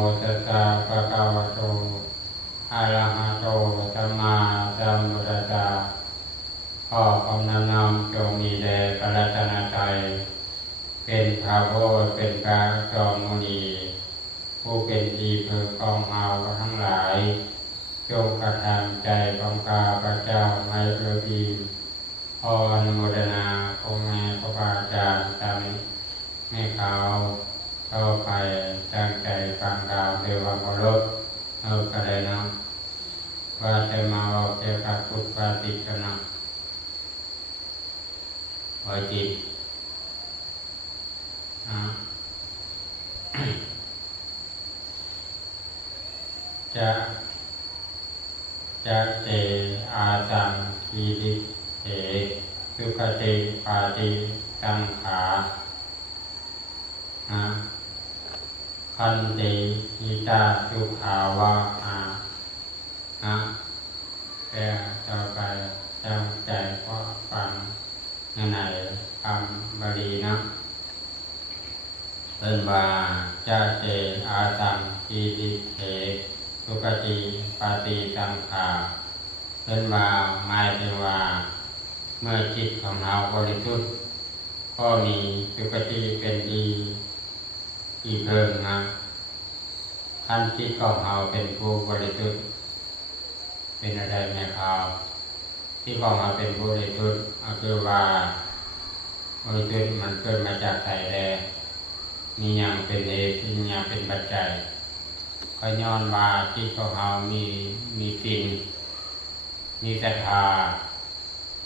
โมตัสสะภะคะวะโตอะระหะโตสัมมาสัมพุทธัสสะขอความนอบจงมีแด่พระรัตนตรัยเป็นพระโพธิ์เป็นพระจอมมุนีผู้เป็นที่พึ่งของเราทั้งหลายจงกระทำใจของข้าพระเจ้าให้เอื้ออิ่มขออนุโมทนาองค์แม่ครูบาอาจารย์ตามแม่เขาเข้าไปตั้งใจฟังธรรมด้วยความเคารพเอาก็ได้นะว่าจะมาบอกเกี่ยวกับพุทธปฏิจจนะไว้จิตจะเตอาสังคีริเตสุขติปาติตังขาคันติหิตาสุขาวะแปลต่อไปตั้งใจก็ฟังในคำบาลีนะเป็นว่าจะเตอาสังคีริเตสุขติปาติตังขาเป็นว่าหมายถึงว่าเมื่อจิตของเราบริสุทธิ์ก็มีสุขติเป็นดีอีกเพิ่มนะท่านจิตของเราเป็นผู้บริสุทธิ์เป็นอะไรไหมครับที่ของเราเป็นผู้บริสุทธิ์ก็คือว่าบริสุทธิ์มันเกิดมาจากใจแดงมีอย่างเป็นเหตุมีอย่างเป็นปัจจัยก็ย้อนว่าที่ของเรามีศีลมีศรัทธา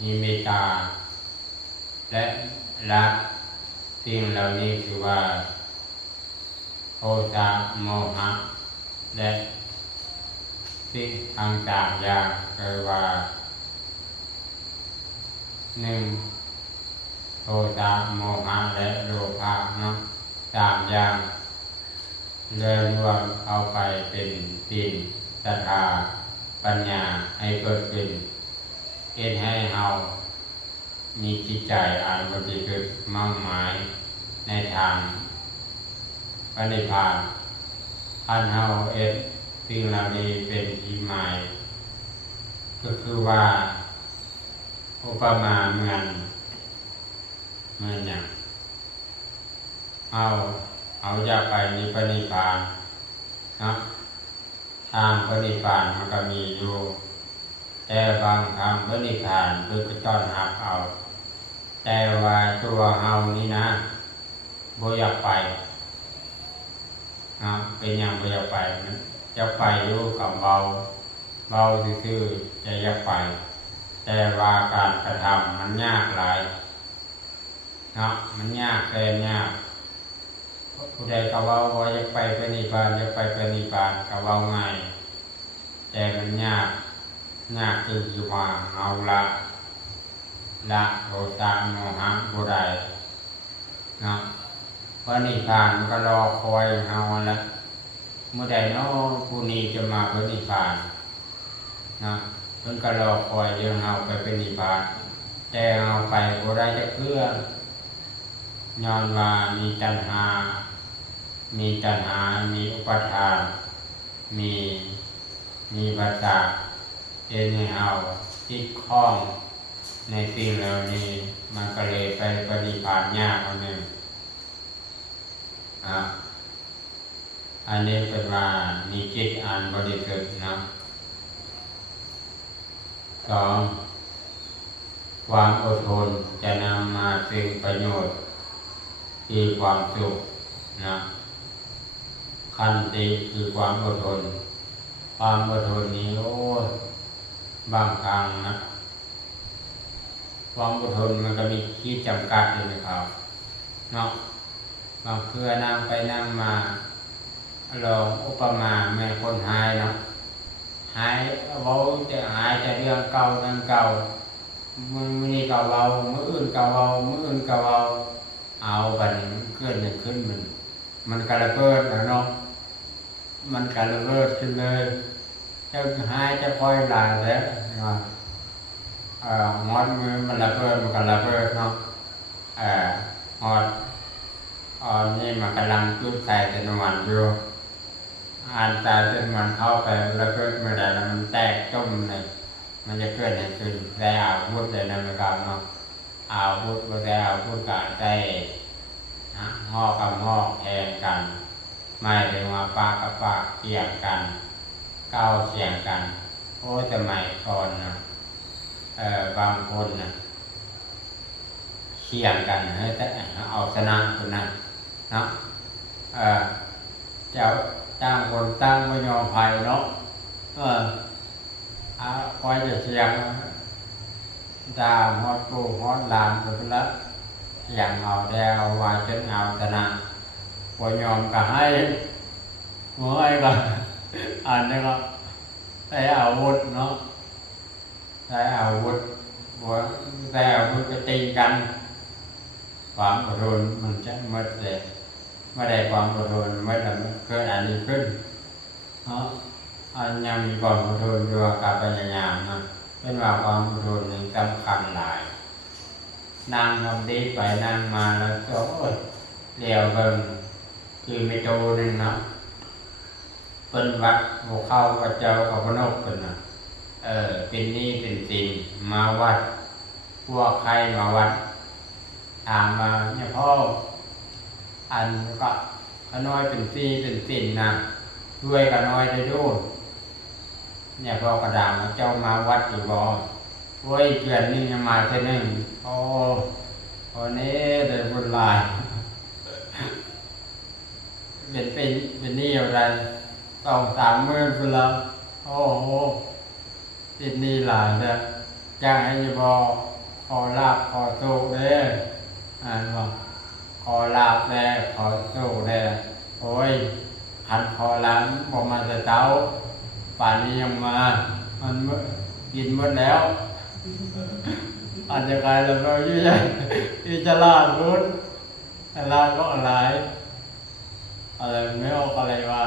มีเมตตาและละสิ่งเหล่านี้คือว่าโทสะโมหะและสิ่งต่างๆอย่างคือว่าหนึ่งโทสะโมหะและโลภะเนาะสามอย่างเริ่มรวมเข้าไปเป็นศีลศรัทธาปัญญาให้เกิดขึ้นเฮ็ดให้เรามีจิตใจอันบริสุทธิ์มั่นหมายในทางพระนิพพานท่านเฮาสิ่งเหล่านี้เป็นที่หมายก็คือว่าอุปมาเหมือนอย่างเอาอยากไปนิพพานนะทางพระนิพพานมันก็มีอยู่แต่บางครั้งพระนิพพานเพิ่นก็ต้อนรับเอาแต่ว่าตัวเฮานี่นะบ่อยากไปเป็นอย่างบ่อยากไปมันจะไปอยู่กับเบาซื่อๆจะอยากไปแต่ว่าการกระทำมันยากหลายมันยากแสนยากผู้ใดก็เว้าว่าอยากไปพระนิพพานอยากไปพระนิพพานก็เว้าง่ายแต่มันยากคือว่าเอาละโทสะโมหะบ่ได้พระนิพพานมันก็รอคอยเฮาละเมื่อใดเนาะผู้นี้จะมาพระนิพพานเพิ่นก็รอคอยเรื่องเฮาไปพระนิพพานแต่เฮาไปบ่ได้จักเทื่อย้อนว่ามีตัณหามีอุปาทานมีวัฏฏะเป็นให้เฮาติดข้องในสิ่งเหล่านี้มันก็เลยไปปฏิภาณยากเอาหนึ่งอันนี้เป็นว่ามีจิตอันบริสุทธิ์นะสองความอดทนจะนำมาซึ่งประโยชน์คือความสุขขันติคือความอดทนนี้บางครั้งนะความอดทนมันก็มีขีดจำกัดอยู่นะครับบางเพื่อนั่งไปนั่งมาลองอุปมาแม่คนหายหายเว้าจะหายจากเรื่องเก่ามื้อนี้ก็เว้ามื้ออื่นก็เว้าเอาบัดนี้มันเกิดขึ้นมันก็ระเบิดแล้วเนาะมันก็ระเบิดขึ้นเลยจะหายจะปล่อยหลายแล้วมอดมือมันระเบิดมันก็ระเบิดเนาะมอดนี่มันกำลังจุดใส่เป็นวันอยู่ อ่านตาจนมันเข้าไปแล้วเกิดเมื่อใดแล้วมันแตกต้มเลยมันจะเกิดให้ขึ้นได้อาวุธเลยนะครับเนาะอาวุธก็ได้อาวุธการได้หอกกับหอกแทงกันไม่ถึงว่าปากกับปากเกี่ยงกันก้าวเสียงกันโอ้สมัยก่อนนะบางคนนะเสียงกันให้เอาชนะคนนั้นเนาะเจ้าตั้งคนตั้งไม่ยอมภัยเนาะคอยจะเสียงดาฮอดปูฮอดลามไปแล้วอย่างเอาแดงเอาวายจนเอาชนะพอยอมก็ให้เมื่อก็อันนี้ก็ใช้อาวุธเนาะใช้อาวุธใช้อาวุธก็ตีกันความอดทนมันจะหมดเลยไม่ได้ความอดทนไม่ได้เกิดอันนี้ขึ้นเนาะอันยังมีความอดทนอยู่กับพยายามนะเป็นว่าความอดทนนี่สำคัญหลายนั่งทำดีไปนั่งมาแล้วก็เลี้ยวเบิ่งคือไม่โตนึงเนาะเป็นวัดหัวเข้าวัดเจ้ากับพนกเป็นนะเป็นนี่เป็นสินมาวัดพวกใครมาวัดถามมาเนี่ยพ่ออันก็ขน้อยเป็นซีเป็นสินนะด้วยขน้อยได้ดูเนี่ยพ่อกระด่างเจ้ามาวัดอยู่บ่โอ้ยเดือนนี้ยังมาเท่านึงโอ้นี้ได้บุญหลายเป็นนี่อะไร2-3 มื้อพุ่นละโอ้โหติดนี่หลายเด้อจ้างให้บ่ขอลาบขอโชคเด้อบอกขอลาบแด้ขอโชคแด้โอ้ยหันขอล้างบ่มาแต่เช้าป่านนี้ยังมามันกินหมดแล้วอาจจะกลายเป็นเราที่จะลาดพุทธลาดก็อะไรไม่ออกอะไรว่า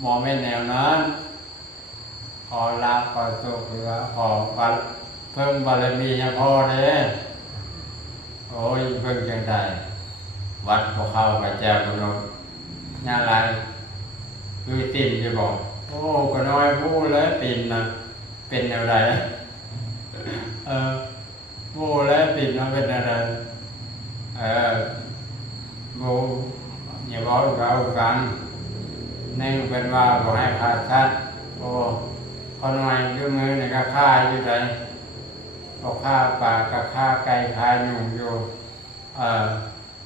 หมอไม่แนวนั้นขอลาบขอโชคหรือว่าขอเพิ่มบารมีให้พ่อเด้โอ้ยเพิ่มจังใดวัดพอเข้าไปแจวพนมน่าไรคือติ่นจะบอกโอ้ก็น้อยพูดแล้วติ่นนะเป็นอะไรพูดแล้วติ่นนะเป็นอะไรพูดอย่าบอกเรากันนั่งเป็นว่าบอกให้ขาดชัดโอ้คนใหม่ด้วยมือในกระค่าอยู่ไหนก็ฆ่าปลากับฆ่าไก่ฆ่าหนุ่มอยู่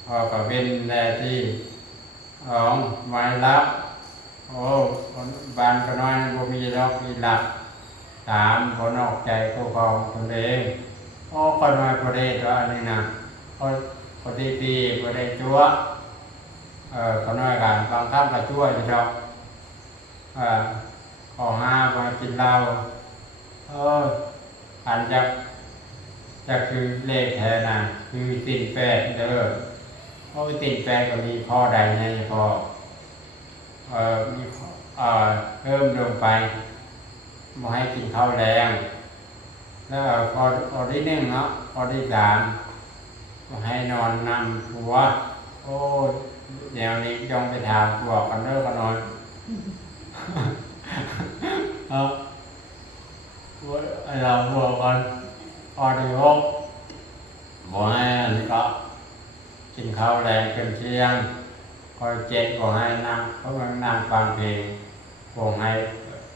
พอกับเป็นแลที่ไม้รับโอ้บานก็น้อยบ่มีดอกมีหลับ3คนออกใจก็ของคนเองโอ้คนน้อยคนเด็กตัวนี้นะคนดีคนเด็กจัวคนน้อยกันบางครั้งก็จัวอยู่ดอกขอ5มากินเหล้าอันจะคือเลขแท้นะคือติ่นแปดเด้อเพราะติ่นแปดก็มีข้อใดในข้อมีเพิ่มลงไปมาให้กินข้าวแรงแล้วข้อที่1เนาะข้อที่3มาให้นอนนำผัวโอ้แนวนี้จงไปถามผัวกันเด้อกันนอนเราผัวกันข้อที่6บอกให้อันนี้ก็กินข้าวแรงเป็นเที่ยงข้อ7บอกให้นั่งเขากำลังนั่งฟังเพลงบอกให้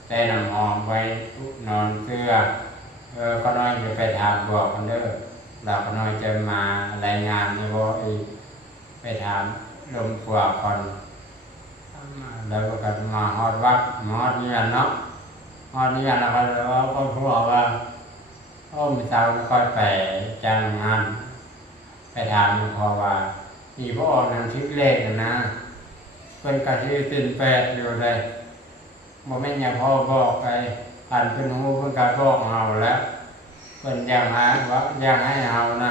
แต่น้ำหอมไว้นอนเสื้อก็น้อยจะไปถามบอกกันเด้อเราก็น้อยจะมารายงานให้บอกอีกไปถามลมกว่าก่อนแล้วก็มาฮอดวัดฮอดเงียนเนาะฮอดเงียนแล้วก็พูดว่ามีสาวค่อยไปจ้างงานไปถามหลวงพ่อว่ามีพ่อออกนำชื่อเลขนะเป็นกระชื่อติ่นแปดอยู่เลยโมเมนต์อย่างพ่อบอกไปอ่านเป็นหูเพิ่นกระบอกเอาแล้วเป็นอย่างหาว่าอย่างให้เอานะ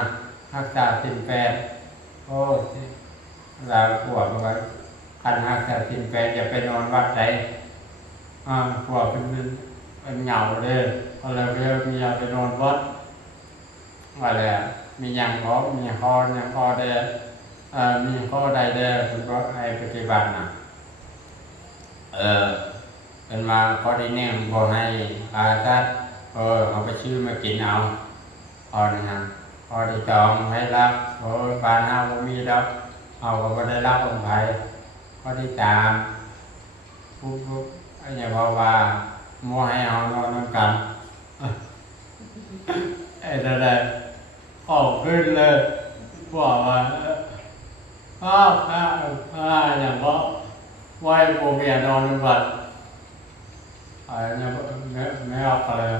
รักษาติ่นแปดโอ้เราปวดไปคันรักษาติ่นแปดอย่าไปนอนวัดใดปวดเป็นเหงาเลยอะไรเรื่องมีอย่างไปนอนวัดว่าแหละมีอย่างขอมีข้ออย่างข้อใด มีข้อใดคุณก็ให้ปฏิบัตินะ เป็นมาพอได้เนี่ยพอให้ปลาซัดเอาไปชื่อมากินเอาพอนะพอได้จองให้รับปลาเน่าบ่มีรับเอาก็บ่ได้รับองค์ไผพอได้ตามปุ๊บไอ้เนี่ยพอว่ามัวให้เอานอนนำกันไอ้นั่นแหละออกขึ้นเลยบอกว่าข้าอย่างก็ไหว้โบเมียนอนนำกันเนี่ยไม่ออกเลย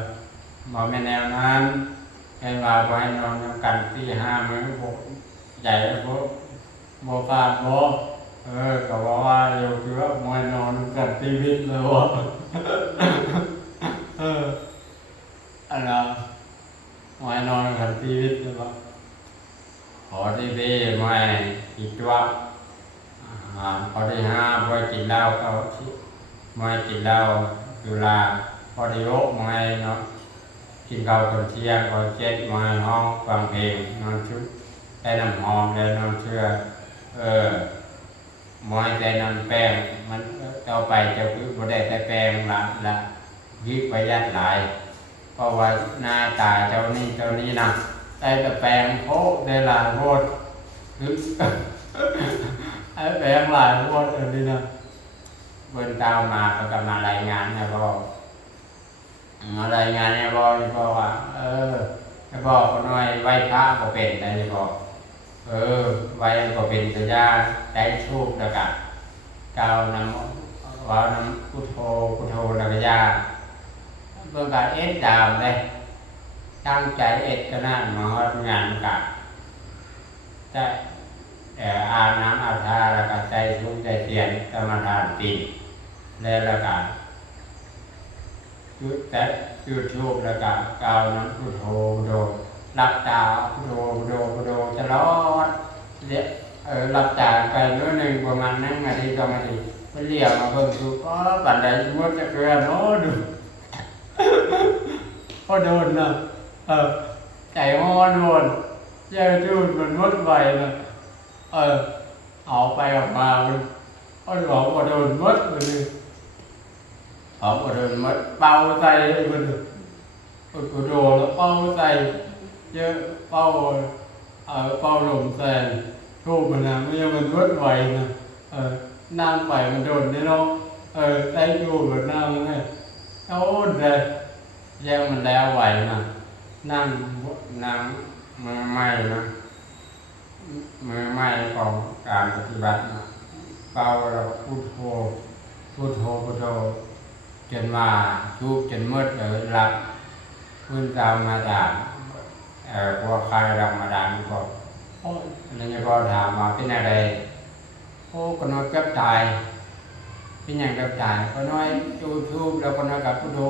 บอกแม่แนวนั้นให้ว่าไว้นอนนำกัน4-5 มื้อพวกใหญ่พวกโบฟาดโบก็บอกว่าอยู่คือว่ามวยนอนนำกันชีวิตเลยวะอะไรมวยนอนนำกันชีวิตเลยวะพอที่ดีไม่อีกตัวพอที่5พอกินเหล้าก็ไม่กินเหล้าสุราพอที่6ไม่เนาะกินข้าวคนเที่ยงพอ7ไม่ห้องฟังเพลงนอนชุดได้น้ำหอมได้นอนเชื่อมอยแต่น้ำแป้งมันต่อไปจะบ่ได้แต่แป้งละยิบประหยัดหลายเพราะว่าหน้าตาเจ้านี้นะได้แต่แปลงโพได้หลายโพดไอ้แปลงหลายโพดนี่นะเบิ่นตามมาก็กำมารายงานนะพ่อมารายงานเนี่ยพ่อว่าไอ้พ่อคนน้อยไหว้พระก็เป็นได้พ่อไหว้ก็เป็นสัญญาได้ชูบแล้วกันกาวนำว่านำพุทโธแล้วก็ยาเบิ่งก็ดาวเลยตั้งใจก็นั่นมาฮอดงานกันแต่อาบน้ำอาบท่าแล้วก็ใจชุ่มใจเย็นกรรมฐานตีแล้วก็จุดธูปแล้วก็กล่าวน้ำพุทโธรับตาพุทโธตลอดหลับตาไปมื้อหนึ่งประมาณ1 นาที2 นาทีไปเรียกมาเบิ่งดูบัดใดสมมุติจะเกิดเนาะดูพอโดนนะใจฮ้อนโดนเจ้าจูดมันมดไวนะเอาไปออกมามันบอกว่าโดนมดเลยออกมาโดนมดเป่าใส่มันกูโดนแล้วเป่าใส่เยอะเป่าลมใส่ทูบมันนะไม่ใช่มันมดไวนะนั่งไปมันโดนได้เนาะใส่ทูบมันนั่งไงเอาเลยแย่มันแล้วไหวนะนั่งมือไม้นะมือไม้ของการปฏิบัตินะเป่าเราพุทโธจนมาชูบจนมืดหลับพื้นดาวมาด่านพวกใครเรามาด่านก็นั่นก็ถามมาเป็นอะไรก็น้อยเกือบตายเป็นอย่างเกือบตายก็น้อยชูบแล้วก็น้อยกับพุทโธ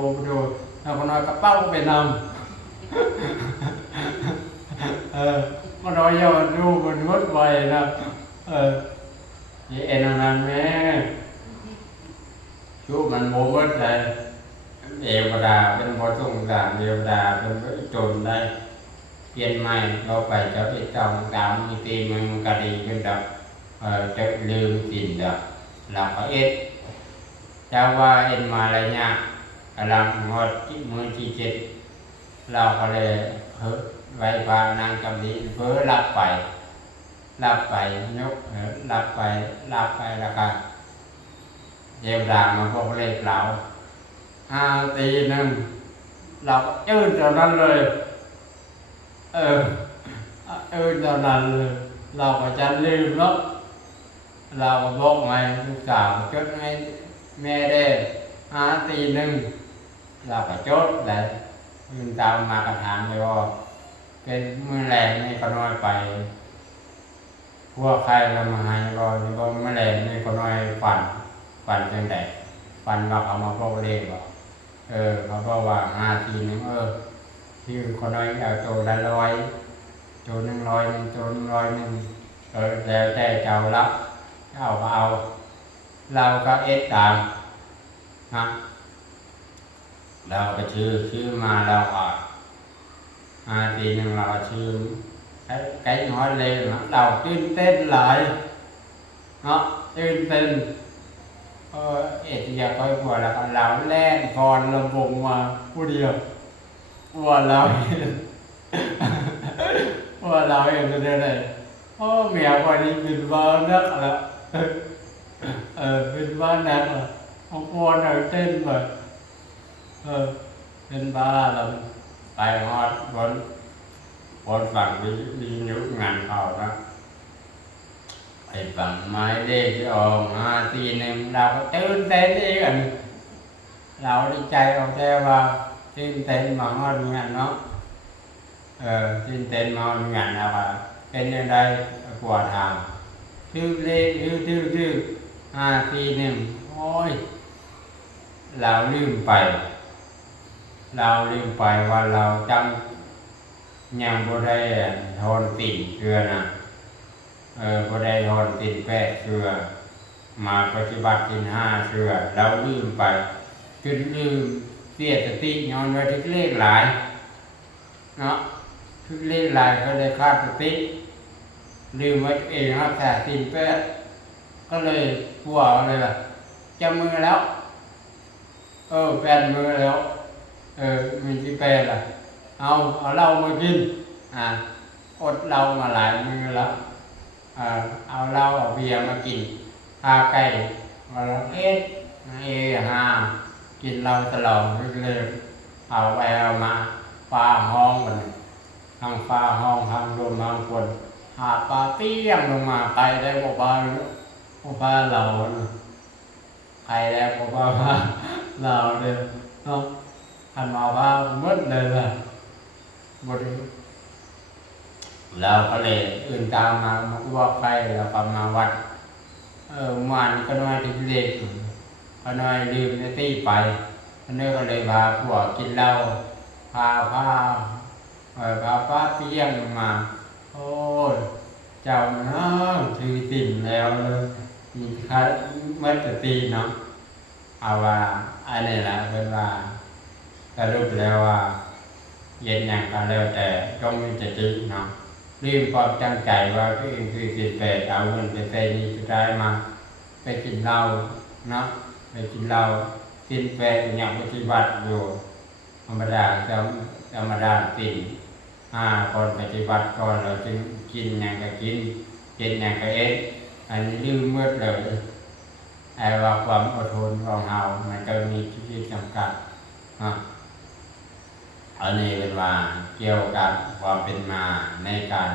แล้วก็น้อยกับเป้าไปนำมันน้อยยอดดูมันมดไวนะนี่นั้นแม่ชูมันโมมดเลยเอวดาเป็นพอตรงกลางเอวดาเป็นโจรได้เปลี่ยนใหม่เราไปจะไปจองตามมีตีมันกระดิ่งเป็นดับจะลืมสินดับเราก็เจ้าว่ามาอะไรเนี่ยกำลังงดมือที่7เราก็เลยไว้พานางกำลีเพ้อหลับไปยกหลับไปแล้วก็เยี่ยมดามาพวกเล็กเราตีหนึ่งเราก็ยืนตอนนั้นเลยยืนตอนนั้นเลยเราก็จะลืมแล้วเราก็บอกไงลูกสาวจดให้แม่ได้ตีหนึ่งเราก็จดเลยยืนตามมากระถางเลยว่าเป็นมือแรงนี่ก็น้อยไปพวกใครเรามาให้ก็มือแรงนี่ก็น้อยฝันจังไดฝันว่าเขามาพวกเล่นบอกเขาบอกว่าทีนึงที่คนน้อยเอาโจละ100โจ100โจ100แล้วแต่เจ้ารับเอาเราก็ตามนะเราก็ชื่อมาเราก็ทีนึงเราชื่อไก่น้อยเลยเราตื่นเต้นหลายเนาะตื่นเต้น เอติยาก้อยผัวแล้วก็เราแล่นก่อนลำวงมาผู้เดียวว่าเราว่าเราเองจะได้เลยเมียคนนี้เป็นบ้านักแล้วเป็นบ้านักแล้วของคนเอาเต้นแบบเป็นบ้าเราไปฮอดบนฝั่งดีนิ้วงานเขานะไอ้ฝั่งไม้เลขที่ออก541เราก็ตื่นเต้นเองเราดีใจเอาแต่ว่าตื่นเต้นมาฮอดงานเนาะตื่นเต้นมาฮอดงานแล้วว่าเป็นยังไงกว่าทางชื่อเลขชื่อ541โอ้ยเราลืมไปว่าเราจำยังบ่ได้ทอนติ่นเชื่อนะบ่ได้ทอนติ่น8เชื่อมาปฏิบัติติ่น5เชื่อเราลืมไปจนลืมเสียสติย้อนไว้ที่เลขหลายเนาะทุกเลขหลายก็เลยขาดสติลืมไว้เองรักษาติ่น8ก็เลยกลัวเลยล่ะจะมือแล้วแปดมือแล้วมีที่แปดล่ะเอาเหล้ามากินอดเหล้ามาหลายมือแล้วเอาเหล้าเอาเบียร์มากินพาไก่มาแล้วกินเหล้าตลอดเลยเอาไปเอามาฟ้าห้องกันทั้งฟ้าห้องทั้งรวมทั้งคนหาปลาเปี้ยงลงมาไก่ได้บ่ปลาเราไก่ได้บ่ปลาเราเด้อเนาะทันมาว่ามืดเลยล่ะบดเราก็เลยอื่นตามมาว่าใครเราก็มาวัดมันก็น้อยที่เล็กก็น้อยลืมตีไปอันนี้ก็เลยพาพวกกินเหล้าพาป้าเปี้ยงมาโอ้เจ้าน้องถือติ่มแล้วเลยมีค่าเมื่อตีเนาะเอาว่าอันนี้แหละเป็นว่าสรุปแล้วว่าเย็นอย่างกันแล้วแต่ต้องมีสติเนาะรีบความตั้งใจว่าพี่คือ18เอาเงินไปใส่นี่สุดท้ายมาไปกินเหล้าเนาะไปกินเหล้ากินแปอย่างปฏิบัติอยู่ธรรมดาติ่นก่อนปฏิบัติก่อนเราจึงกินอย่างก็กินอย่างก็อันนี้ลืมเมื่อเลยว่าความอดทนของเรามันก็มีที่จำกัดอันนี้เป็นว่าเกี่ยวกับความเป็นมาในการ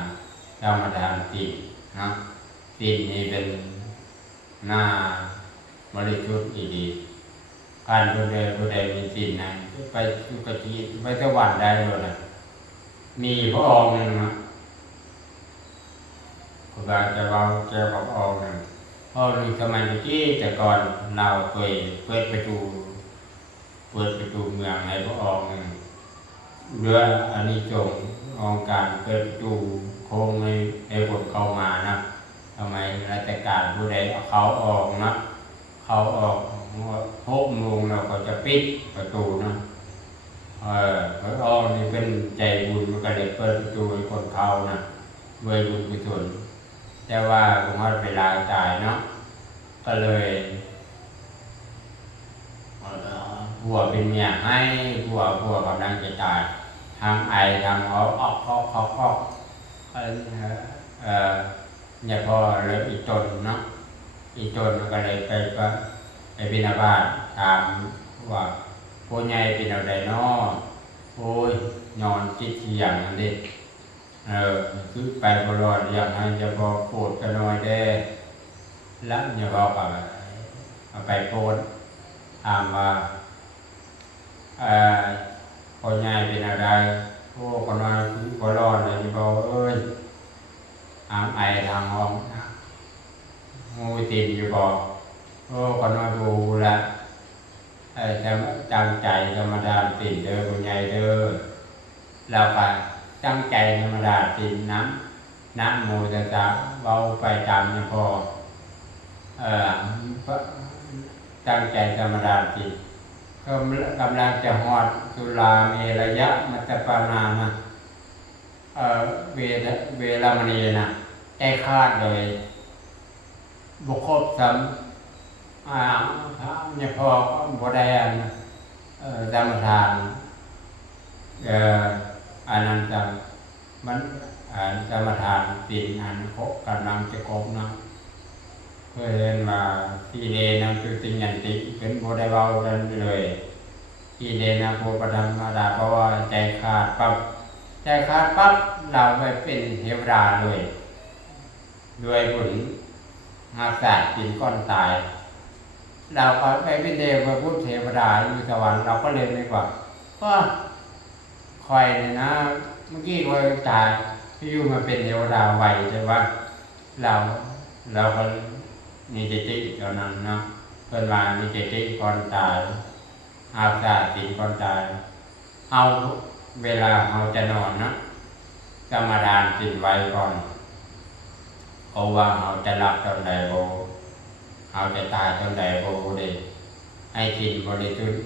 ธรรมทานติ่นนะติ่นนี้เป็นหน้าบริสุทธิ์ดีการผู้ใดมีติ่นนะไปสุคติไปสวรรค์ได้เลยนะมีพระองค์หนึ่งนะครูบาจะว่าเกี่ยวกับพระองค์หนึ่งสมัยเมื่อกี้แต่ก่อนเราเคยเปิดประตูเมืองให้พระองค์หนึ่งเรืออันนี้จงองการเปิดประตูโค้งให้คนเข้ามานะทำไมราชการผู้ใดเขาออกนะเขาออก6 โมงเราก็จะปิดประตูนะพระองค์นี่เป็นใจบุญมันก็เลยเปิดประตูให้คนเข้านะด้วยบุญกุศลแต่ว่าผมว่าเวลาจ่ายเนาะก็เลยผัวเป็นเมียให้ผัวกำลังจะจ่ายทางไอทางออกเนี่ยพอเลยอีตนเนาะอีตนมันก็เลยไปบิณฑบาตถามว่าผู้ใหญ่เป็นอะไรเนาะโอ้ยนอนจิตเที่ยงนั่นดิคือไปบรอดอย่างนั้นจะบอกโปรดกันหน่อยได้แล้วเนี่ยบอกเอาไปโปรดถามว่าพ่อใหญ่เป็นอะไรโอ้คนน้อยคนร้อนเลยบอกไอทางห้องงูติดอยู่บอกคนน้อยดูละจะตั้งใจธรรมดาติดเด้อคนใหญ่เด้อเราไปตั้งใจธรรมดาติดน้ำโมจะเบาไปตามเนี่ยพอตั้งใจธรรมดาติดก็กำลังจะหอดสุราเมรยะมัตตปานานะเวรมณีนะใจคาดเลยบุคคลซ้ เนี่ยพอบ่ได้สมทานอันนั้นจะมันสมทานศีลอันกำลังจะครบนะเพื่อเห็นว่าที่เดนะคือติยันติเป็นบ่ได้เว้ากันเลยที่เดนะโพปธรรมดาเพราะว่าใจขาดปั๊บเราไปเป็นเทวดาเลยด้วยผลมาศาสตร์กินก้อนตายเราก็ไปเป็นเทวพุทธเทวดาอยู่สวรรค์เราก็เลยไม่กว่าก็คอยเนี่ยนะเมื่อกี้คอยตายที่อยู่มาเป็นเทวดาไวใช่ปะเราก็มีเจติตอนนั้นเนาะเพิ่นว่ามีเจติก่อนตายอาศาสตร์กินก่อนตายเอาเวลาเราจะนอนนะกรรมฐานจิตไว้ก่อนเพราะว่าเราจะหลับตอนใดโบเราจะตายตอนใดโบเดให้กินบริสุทธิ์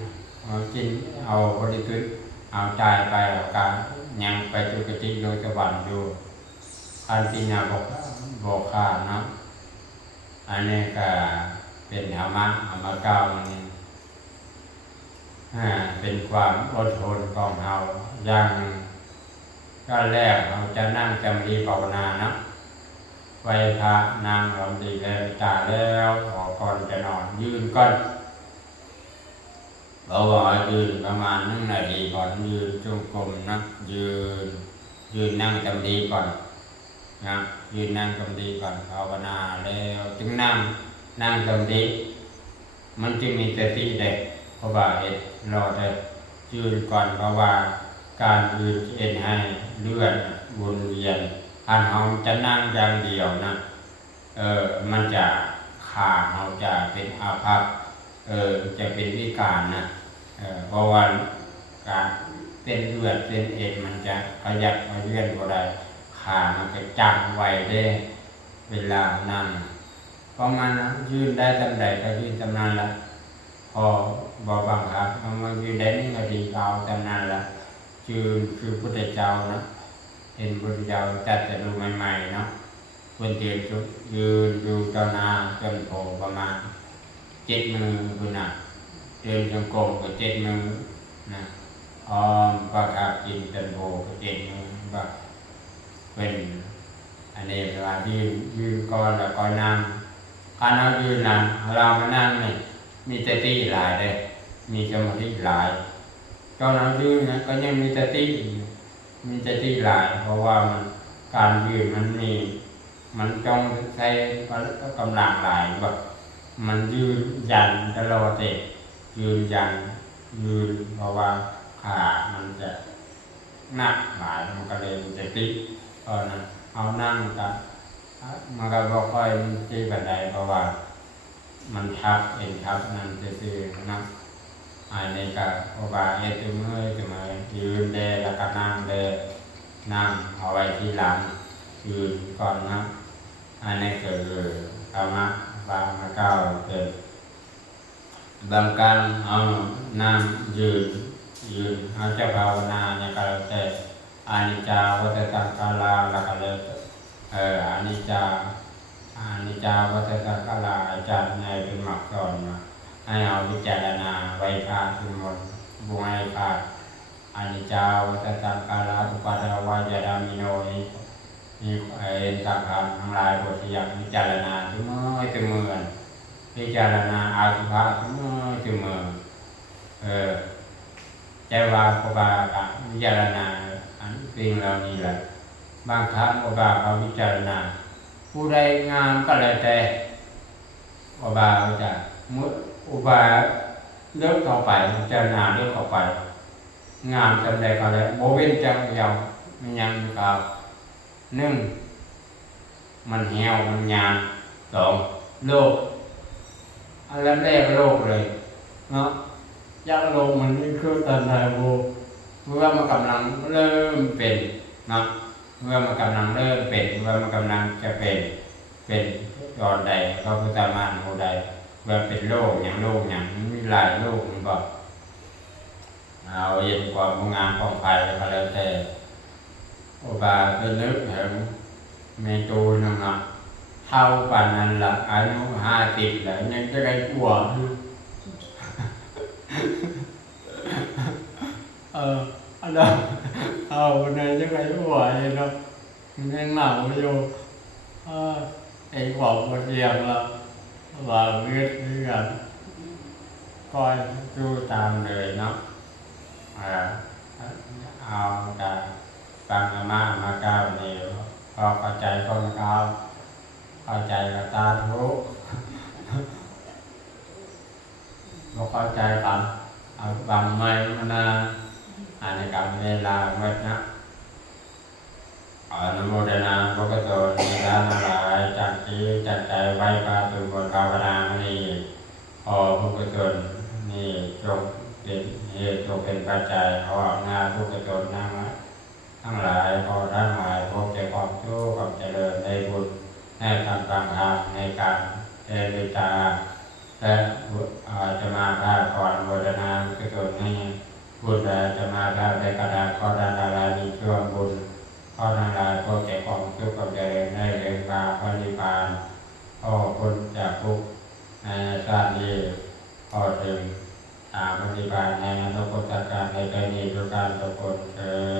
เอาบริสุทธิ์เอาตายไปเอาการยังไปจุกจิโลสวรรค์อยู่คันตินาบอกขาดเนาะอันนี้ก็เป็นธรรมะเก้ามันเป็นความอดทนของเราอย่างก็แรกเราจะนั่งจำรีภาวนานะไหว้พระนั่งลำดีแล้วตาแล้วออกก่อนจะนอนยืนก่อนเราบอกยืนประมาณ1 นาทีก่อนยืนจงกรมนะยืนนั่งจำรีก่อนนะยืนนั่งจำรีก่อนภาวนาแล้วจึงนั่งจำรีมันจึงมีสติเด็กเพราะว่ารอได้ยืนก่อนเพราะว่าการยืนให้เลือดวนเวียนอันเราจะนั่งอย่างเดียวนะมันจะขาเราจะเป็นอาภัพจะเป็นวิการนะเพราะว่าการเส้นเลือดเส้นมันจะขยับมาเลื่อนบ่ได้ขามันจะจังไว้ได้เวลานั่งเพราะมันยืนได้ตำใดก็ยืนตำนั้นละพอบอกบังคับมันยืนได้1 นาทีเอาตำนั้นละคือพุทธเจ้านะเห็นพุทธเจ้าจัดจะดูใหม่ๆเนาะคนเตียนยืนอยู่ต่อหน้าจนโผล่ประมาณ7 มือคุณน่ะเดินจงกรมก็7 มือนะประกาศกินจนโผล่ก็7 มือแบบเป็นอันนี้เวลายืนก่อนแล้วก็นั่งการเรายืนนั่งเรามานั่งนี่มีสติหลายเลยมีสมาธิหลายตอนเรายืนนะก็ยังมีสติหลายเพราะว่าการยืนมันต้องใช้กำลังหลายแบบมันยืนยันตลอดเลยยืนเพราะว่าขามันจะหนักหลายมันก็เลยจะติดตอนนั้นเอานั่งกันมันก็บอกค่อยมันตีบันไดเพราะว่ามันทับนั่นซื่อๆนะอันนี้ก็เพราะว่าตัวมือยืนเดแล้วก็นั่งเอาไว้ที่หลังยืนก่อนนะอันนี้คือธรรมะบางมาเก้าเกิดบางการเอานั่งยืนเอาจะภาวนาเนี่ยก็แล้วแต่อานิจจาวัฏสังขาราแล้วก็เลยอานิจจาวัฏสังขาราอาจารย์ในเป็นหมักสอนมาให้เอาพิจารณาไว้พาทุกมนบุญให้พาอานิจจาวัฏสังขาราอุปาทวายดามิโนนี่สังขารทั้งหลายบทที่อยากพิจารณาทุกเมื่อพิจารณาอาสุภะทุกเมื่อใจว่าพระบาพิจารณาอันสิ่งเหล่านี้แหละบางครั้งพระบาเขาพิจารณาผู้ใดงามก็แล้วแต่พระบาจะมุดอุบาเลือกเข้าไปพิจารณาเลือกเข้าไปงามจำใดก็แล้วโมเว้นจังยาวมันยังกับ1มันเหี่ยวมันยาน2โลกอันแรกโลกเลยเนาะยักษ์โลกมันนี่คือตัณหาโบเมื่อมันกำลังเริ่มเป็นเนาะเมื่อมันกำลังเริ่มเป็นเมื่อมันกำลังจะเป็นตอนใดก็พุทธมารโหใดเมื่อเป็นโลกอย่างมีหลายโลกมันบอกเอาเย็นกว่ามุงามของไฟก็แล้วแต่โอบาเป็นนึกเห็นเมตูนึงเนาะ เท่าป่านนั้นละอายุ50แล้วยังจะได้กลัวอันนั้นเอาวันไหนจะได้กลัวเลยเนาะยังเหงาอยู่ไอ้บอกมาเรียงแล้วว่าเลือดเลือดก็ดูตามเลยเนาะเอาแต่ฟังอาม่ามาก้าวเดียวพอเข้าใจก็มาก้าวเข้าใจก็ตาทุกบ่เข้าใจกันเอาบางไม่มานาอันนี้กับเวลาเมื่อนะอนุโมทนาพระพุทธโธนิรานาลายจักจีจักใจไว้ปาตุบนภาวนานี้พอพระพุทธโธนี่จงเป็นเหตุจงเป็นปัจจัยขออำนาจพระพุทธโธทั้งหลายขอทั้งหลายพบแต่ความโชคความเจริญในบุญในธรรมฟังธรรมในการเทศตาและจะมาพาก่อนโมทนากุศลนี้บุญและจะมาพาในกระดาษข้อดารามีช่วงบุญข้อทั้งหลายพบแต่ความโชคความเจริญในเรื่องมาพระนิพพานขอคุณจากทุกในชาตินี้ขอถึงพระนิพพานในอนาคตการในใจนี้ทุกการทุกคนเถิด